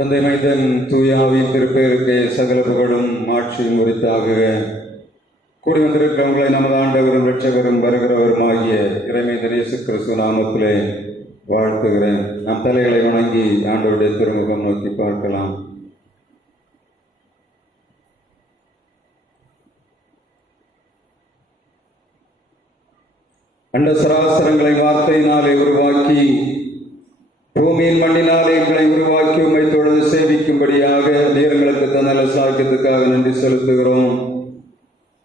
தந்தை மைந்தன் தூயாவின் திருப்பெயருக்கு சகல புகழும் ஆட்சியும் உரித்தாகுக. கூடி வந்திருக்கிறவங்களை நமது ஆண்டவரும் இரட்சகரும் வருகிறவருமாகிய இறைமைந்தன் இயேசு கிறிஸ்து நாமத்திலே வாழ்த்துகிறேன். நம் தலைகளை வணங்கி ஆண்டவருடைய திருமுகம் நோக்கி பார்க்கலாம். அண்ட சராசரங்களை வார்த்தையினாலே உருவாக்கி பூமியின் மண்ணினாலே எங்களை உருவாக்கி உம்மை தொழுது சேவிக்கும்படியாக நேரங்களுக்கு தன்னல சாக்கியத்துக்காக நன்றி செலுத்துகிறோம்.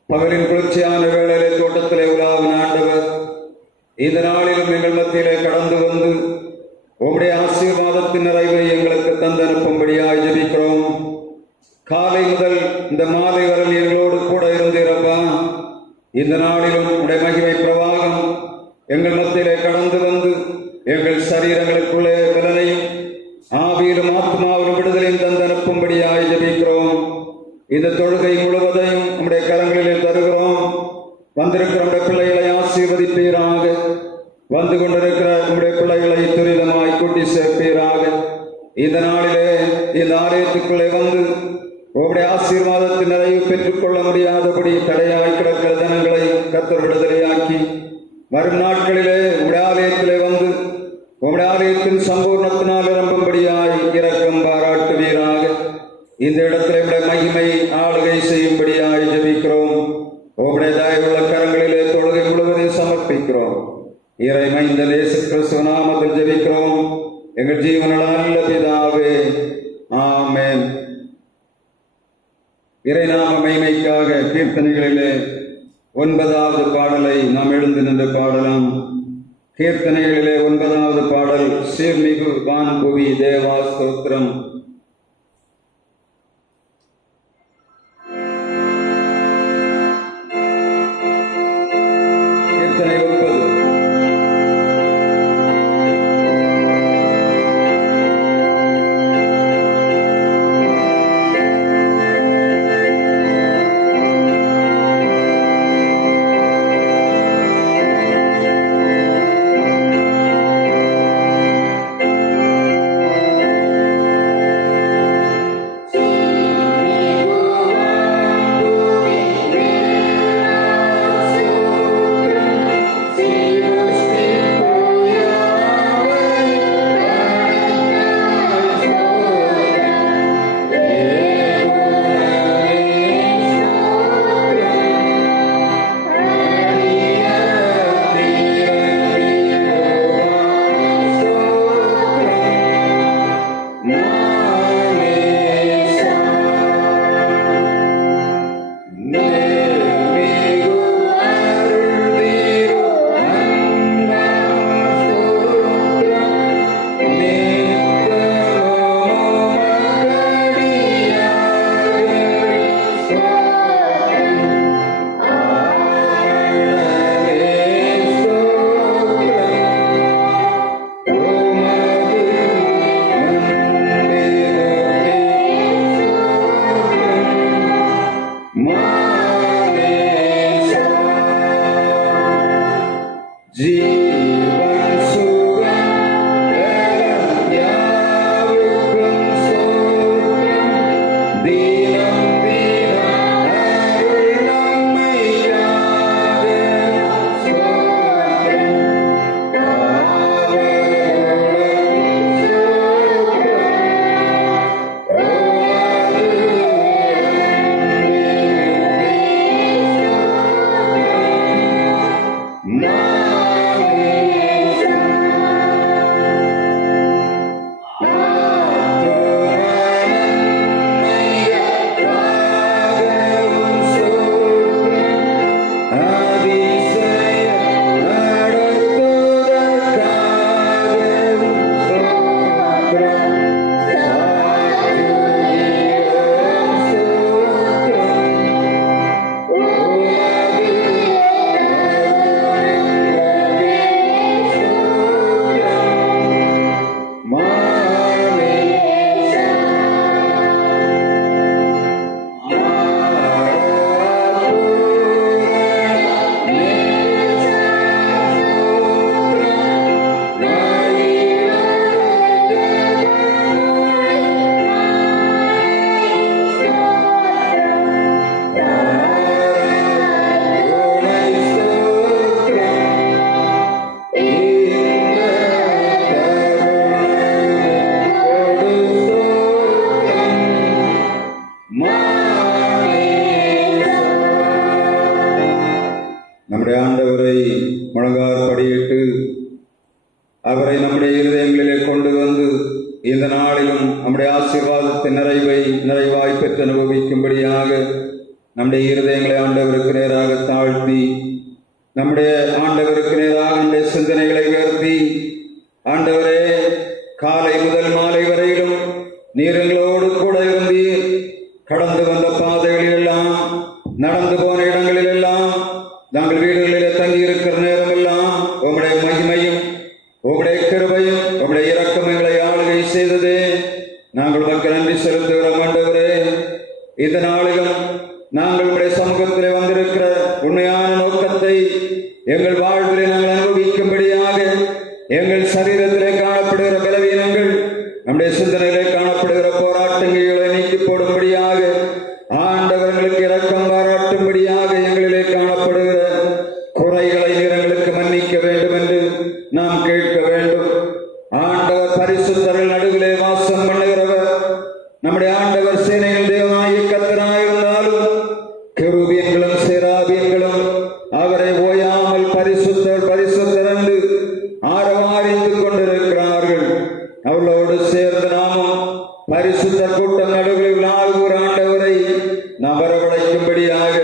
பகலின் குளிர்ச்சியான வேளையிலே தோட்டத்திலே உலாவின் ஆண்டவர் இந்த நாளிலும் எங்கள் மத்தியிலே கடந்து வந்து உம்முடைய ஆசீர்வாதத்தின் நிறைவை எங்களுக்கு தந்தனுப்பும்படியாக ஜெபிக்கிறோம். காலை முதல் இந்த மாலை வரை எங்களோடு கூட இருந்தீரப்பா. இந்த நாளிலும் உடைய மகிமை பிரவாகம் எங்கள் மத்தியிலே கடந்து வந்து எங்கள் சரீரங்களுக்குள்ளே பலனையும் ஆவியிலும் ஆத்மாவிலும் விடுதலையும் தந்தனுப்பும்படியாய் ஜெபிக்கிறோம். இந்த தொழுகை முழுவதையும் நம்முடைய கரங்களிலே தருகிறோம். வந்திருக்கிற நம்முடைய பிள்ளைகளை ஆசீர்வதிப்பீராக. வந்து கொண்டிருக்கிற நம்முடைய பிள்ளைகளை துரிதமாய் கூட்டி சேர்ப்பீராக. இந்த நாளிலே இந்த ஆலயத்துக்குள்ளே வந்து உங்களுடைய ஆசீர்வாதத்தின் நிறைவு பெற்றுக்கொள்ள முடியாதபடி தடையாய் கிடக்கிற ஜனங்களை கர்த்தர் விடுதலையாக்கி வரும் நாட்களிலே உங்களுடைய ஆலயத்திலே வந்து உங்களுடைய ஆலயத்தின் சம்பூர்ணத்தினால் நிரம்பும்படியாய் இரக்கம் பாராட்டுவீராக. இந்த இடத்திலே உடைய மகிமை ஆளுகை செய்யும்படியாய் ஜெபிக்கிறோம். உங்களுடைய தயவுள்ள கரங்களிலே தொழுகை முழுவதையும் சமர்ப்பிக்கிறோம். இறை மைந்தன் இயேசு கிறிஸ்து நாமத்தில் ஜெபிக்கிறோம் எங்கள் ஜீவனுள்ள நல்ல பிதாவே, ஆமென். இறைநாம மகிமைக்காக கீர்த்தனைகளிலே 9வது பாடலை நாம் எழுந்து நின்று பாடலாம். கீர்த்தனைகளிலே 9வது பாடல் சீர்மிகு வான்புவி தேவா ஸ்தோத்திரம். கீர்த்தனை 9. நம்முடைய ஆசீர்வாதத்தின் நிறைவாய் பெற்று அனுபவிக்கும்படியாக நம்முடைய இருதயங்களை ஆண்டவருக்கு நேராக தாழ்த்தி, நம்முடைய ஆண்டவருக்கு நேராக நம்முடைய சிந்தனைகளை உயர்த்தி, ஆண்டவரே, காலை முதல் மாலை வரையிலும் நீர் எங்களோடு கூட இருந்தீர். கடந்து வந்த பாதைகளில் எல்லாம், நடந்து போன இடங்களில் எல்லாம், நாங்கள் வீடுகளிலே தங்கி இருக்கிற நேரம் எல்லாம் உங்களுடைய மகிமையும் உங்களுடைய கிருபையும் உங்களுடைய இரக்கம் எங்களை ஆளுகை செய்ததே. நாங்கள் உமக்கு நன்றி செலுத்துகிறோம் ஆண்டவரே. இந்த நாளிலும் நாங்கள் உங்களுடைய சமூகத்திலே வந்திருக்கிற உண்மையான நோக்கத்தை எங்கள் வாழ்விலே நாங்கள் அனுபவிக்கும்படியாக, எங்கள் சரீரத்திலே காணப்படுகிற பலவீனங்கள், நம்முடைய சிந்தனையிலே காணப்படுகிற போராட்டங்களை நீக்கி போடும்படியாக, ஆண்டவர்களுக்கு இரக்கம் பாராட்டும்படியாக எங்களிலே காணப்படுகிற குறைகளை எங்களுக்கு மன்னிக்க வேண்டும் என்று நாம் கேட்க வேண்டும். ஆண்டவர் பரிசுத்தர்கள் நடுவிலே வாசம் பண்ணுகிறவர். நம்முடைய ஆண்டவர் சேனைகள் தேவனாகிய கர்த்தராயிருந்தாலும் கெரூபியன்களும் சேராபியன்களும் அவரை ஓயாமல் பரிசுத்தர் பரிசுத்தர் என்று ஆரவாரித்துக் கொண்டிருக்கிறார்கள். அவர்களோடு சேர்ந்து நாமும் பரிசுத்தர் கூட்டம் நடுவில் நால்கூர் ஆண்டவரை நாம் வரவழைக்கும்படியாக,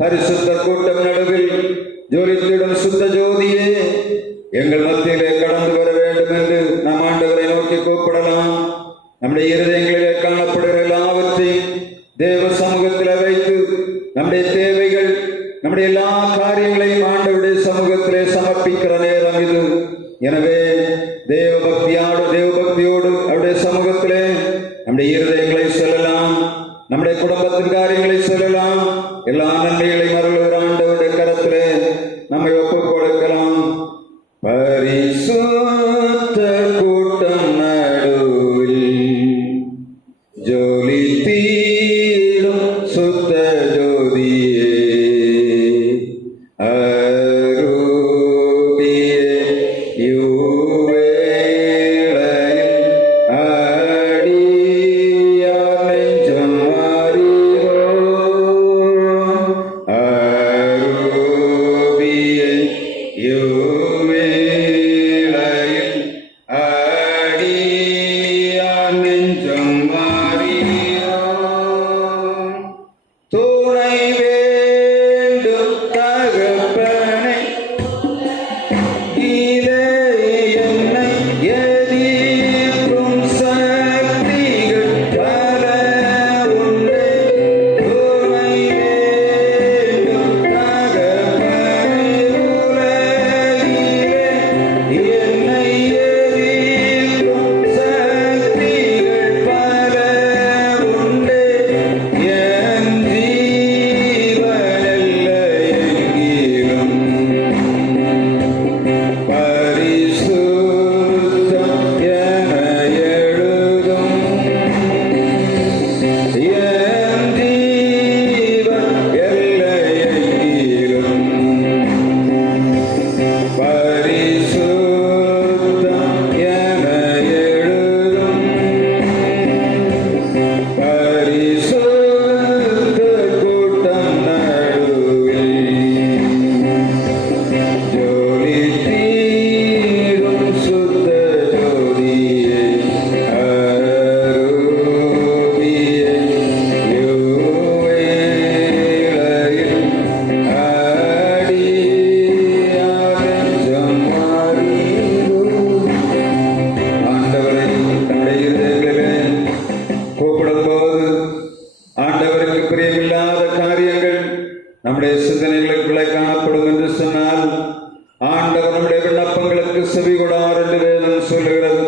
பரிசுத்தர் கூட்டம் நடுவில் ஜோலித்திடும் சுத்த ஜோதியே எங்கள் மத்தியிலே கடந்து வர வேண்டும் என்று நாம் ஆண்டவரை நோக்கி கூப்பிடலாம். நம்முடைய இருதயங்களிலே காணப்படுகிற எல்லாவற்றையும் தேவ சமூகத்தில் வைத்து நம்முடைய தேவைகள், நம்முடைய எல்லா காரியங்களையும் ஆண்டவருடைய சமூகத்திலே சமர்ப்பிக்கிற நேரம் இது. எனவே தேவபக்தியோடு அவருடைய சமூகத்திலே நம்முடைய இருதயங்களை சொல்லலாம், நம்முடைய குடும்பத்தின் காரியங்களை சொல்லலாம். எல்லா நன்மைகளையும் அருளுகிற ஆண்டவருடைய கரத்திலே நம்மை ஒப்புக் கொடுக்கலாம். பரிசுத்த கூட்டம் நடுவில் ஜொலித்தீடும் சுத்த ஜோதியே, அரூபியே, யுவேளையில் அடியார் நெஞ்சம் அறிவோ, அரூபியே, யுவேளையில் அடியார் நெஞ்சம் அறிவோ. துணை வேண்டும் தகப்பனை, இதே என்னை எதிர்க்கும் சக்திகள் பல உண்டு. துணை வேண்டும் தகப்பனை, உலகிலே என்னை எதிர்க்கும் சக்திகள் பல உண்டு. என் ஜீவனல்ல எங்கிலும் பரிசுத்தம் என எழுதும். என் ஜீவன் எல்லை எங்கிலும் பரிசுத்தம் என எழுதும். பரிசுத்த கூட்டம் நடுவில் ஜொலித்தீடும் சுத்த ஜோதியே, அரூபியே, யுவேளையில் அடியார் நெஞ்சம் அறிவோ. ஆண்டவரை நம்முடைய இருதயங்களிலே கூப்பிடும்போது, ஆண்டவருக்கு பிரியமில்லாத காரியங்கள் நம்முடைய சிந்தனைகளுக்குள்ளே காணப்படும் என்று சொன்னால், ஆண்டவர் நம்முடைய விண்ணப்பங்களுக்கு செவி கொடார் என்று வேதம் சொல்லுகிறது.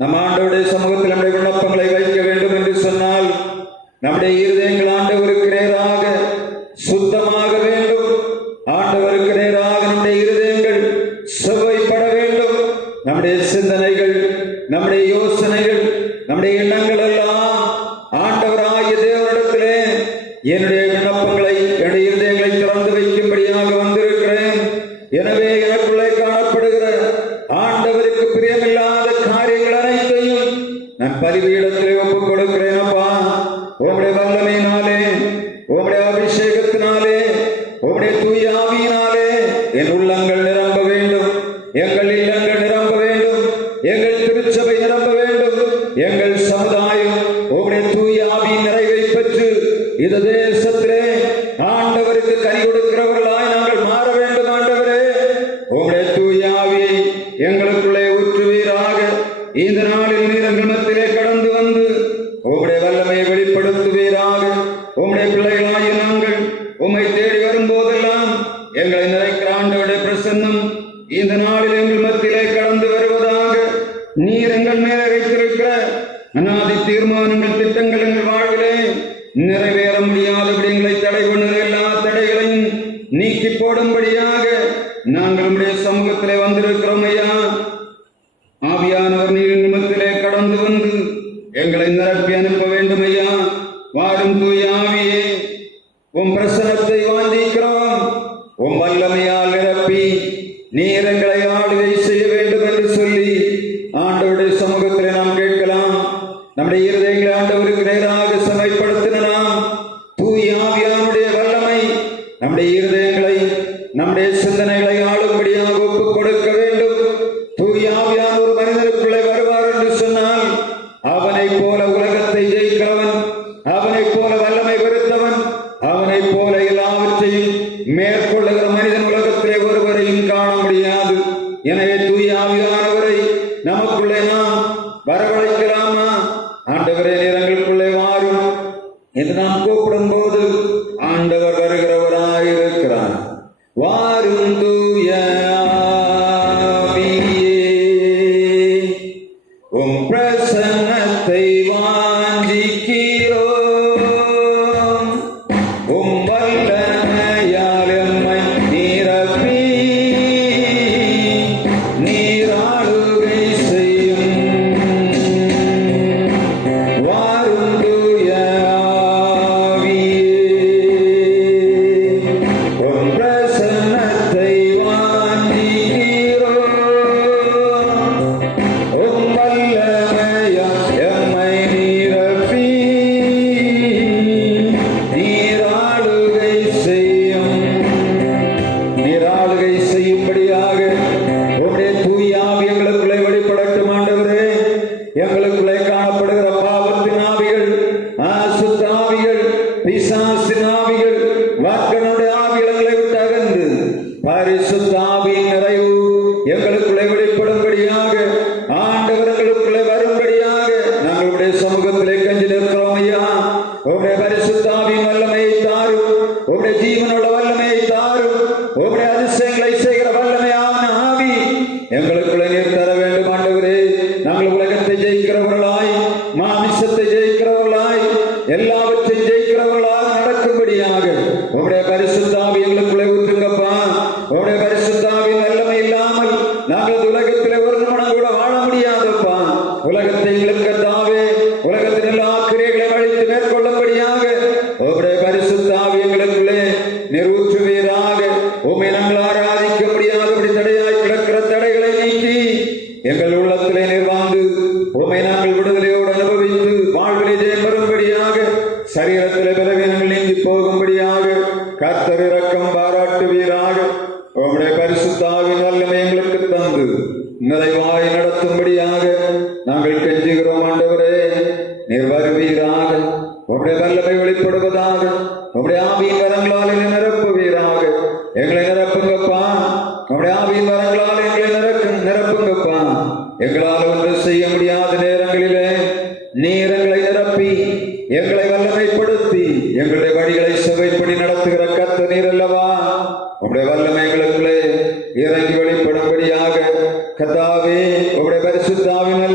நம் ஆண்டவருடைய சமூகத்தில் நம்முடைய விண்ணப்பங்களை வைக்க வேண்டும் என்று சொன்னால், நம்முடைய இருதயங்கள் ஆண்டவருக்கு நேராக சுத்தமாக வேண்டும். ஆண்டவருக்கு நேராக நம்முடைய இருதயங்கள் செவ்வைப்பட வேண்டும். நம்முடைய சிந்தனைகள், நம்முடைய யோசனைகள், நம்முடைய எண்ணங்கள் எல்லாம் ஆண்டவராகிய தேவனிடத்திலே என்னுடைய விண்ணப்பங்களை, என்னுடைய இருதயங்களை திறந்து வைக்கும்படியாக வந்திருக்கிறேன். எனவே எனக்குள்ளே காணப்படுகிற ஆண்டவருக்கு பிரியமில்லாத காரியங்கள் அனைத்தையும் நான் பலிபீடத்திலே ஒப்புக் கொடுக்கிறேன். அப்பா, உம்முடைய வல்லமையினாலே, உம்முடைய அபிஷேகத்தினாலே, உம்முடைய தூய ஆவியினாலே என் உள்ளங்கள் நிரம்ப வேண்டும். எங்கள் இல்லங்கள் நிரம்ப வேண்டும். எங்கள் திருச்சபை நிரம்ப வேண்டும். எங்கள் சமுதாய திட்டங்கள் எங்கள் வாழ்விலே நிறைவேற முடியாத விடயங்களை தடை பண்ணுகிற எல்லா தடைகளையும் நீக்கி போடும்படியாக நாங்கள் உடைய சமூகத்திலே வந்திருக்கிறோம் ஐயா. ஆவியானவர் நீர் நிமித்திலே கடந்து வந்து எங்களை நிரப்பி அனுப்ப வேண்டும் ஐயா. வாரும் தூய ஆவியே, உம் பிரசனத்தை வாஞ்சிக்கிறோம். உம் வல்லமையால் நிரப்பி நீர் எங்களை ஆளுகை செய்ய வேண்டும் என்று சொல்லி ஆண்டவருடைய சமூகத்திலே நாம் கேட்கலாம். நம்முடைய இருதயங்களை ஆண்டவருக்கு நேராக சமைப்படுத்தின நாம் தூய ஆவியானுடைய வல்லமை நம்முடைய இருதயங்களை நம்முடைய சிந்தனைகளை ஆளும்படியாக ஒப்புக் கொடுக்க வேண்டும். தூய ஆவியான ஒரு மனிதனுக்குள்ளே வருவார் என்று சொன்னால் அவனை போல உலகத்தை ஜெயிக்கிறவன், அவனை போல வல்லமை பெருத்தவன், அவனை போல எல்லாவற்றையும் மேற்கொள்ளுகிற மனிதன் உலகத்திலே ஒருவரையும் காண முடியாது. எனவே தூய ஆவியானவரை நமக்குள்ளே நாம் வரவழைக்கலாமா? ஆண்டவரே நீர் எங்களுக்குள்ளே வாரும் என்று நாம் கூப்பிடும் போது ஆண்டவர் வருகிறவராயிருக்கிறார். வாரும் தூய ஆவியே, உம் பிரசன்னத்தை வாஞ்சிக்கிறோம். உம் வல்லமையால் எம்மை நிரப்பி நீர் ஆளுகை செய்யும். வாரும் தூய ஆவியே, உம் பிரசன்னத்தை வாஞ்சிக்கிறோம். உம் வல்லமையால் எம்மை நிரப்பி நீர் ஆளுகை செய்யும். நீர் ஆளுகை செய்யும்படியாக உம்முடைய தூய ஆவி எங்களுக்குள்ளே வெளிப்படட்டும் ஆண்டவரே. எங்களுக்குள்ளே காணப்படுகிற பாவத்தின் ஆவிகள், அசுத்த ஆவிகள், பிசாசின் ஆவிகள், வாக்கனுடைய ஆவிகள் எங்களை விட்டு அகன்று பரிசுத்த ஆவியின் நிறைவு எங்களுக்குள்ளே வெளிப்படும்படியாக ஆண்டவர் எங்களுக்குள்ளே வரும்படியாக நாங்கள் உடைய சமூகத்திலே கஞ்சி நிற்கிறோம் ஐயா. உடைய பரிசுத்த ஆவியின் வல்லமையை தாரும், உடைய ஜீவனுள்ள வல்லமையை தாரும், உடைய அதிசயங்களை செய்கிற வல்லமையான ஆவி எங்களுக்குள்ளே நீர் தர வேண்டும் ஆண்டவரே. நாங்கள் உலகத்தை ஜெயிக்கிறவர்களாய், மாமிசத்தை ஜெயிக்கிறவர்களாய், எல்லாவற்றையும் ஜெயிக்கிறவர்களாக நடக்கும்படியாக உடைய பரிசுத்த ஆவி எங்களுக்குள்ளே ஊற்றுங்கப்பா. உடைய பரிசுத்த ஆவியின் வல்லமை இல்லாமல் நாங்கள் இந்த உலகத்திலே ஒரு நிமிடம் கூட வாழ முடியாதப்பா. உலகத்தை எங்களுக்கு தாவே, உலகத்தின் எல்லா கிரியைகளை அழித்து மேற்கொள்ளும்படியாக உடைய பரிசுத்த ஆவி எங்களுக்குள்ளே நிறுவுற்றுவீராக. உம்மை நாங்கள் ஆராதிக்க முடியாதபடி தடையாய் கிடக்கிற தடைகளை நீக்கி எங்கள் உள்ளத்திலே நிர்வாந்து உம்மை நாங்கள் விடுதலையோடு அனுபவித்து வாழ்விலே ஜெயம் பெறும்படியாக, சரீரத்திலே பலவீனங்கள் நீங்கி போகும்படியாக கர்த்தர் இரக்கம் பாராட்டுவீராக. உம்முடைய பரிசுத்த ஆவியின் வல்லமை எங்களுக்கு தந்து நிறைவாய் நடத்தும்படியாக நாங்கள் கெஞ்சுகிறோம் ஆண்டவரே. நீர் வருவீராக, உம்முடைய வல்லமை வெளிப்படுவதாக, உம்முடைய ஆவியின் வரங்களால் என்னை நிரப்புவீராக. எங்களை நிரப்புங்கப்பா, உம்முடைய ஆவியின் வரங்களால் எங்களை நிரப்புங்கப்பா. எங்களால் ஒன்று செய்ய முடியாத நேரங்களிலே நீர் எங்களை நிரப்பி எங்களை வல்லமைப்படுத்தி எங்களுடைய வழிகளை செவைப்படி நடத்துகிற கர்த்தர் நீர் அல்லவா. உம்முடைய வல்லமைகளுக்குள்ளே இறங்கி வெளிப்படும்படியாக கர்த்தாவே உம்முடைய பரிசுத்த ஆவியின்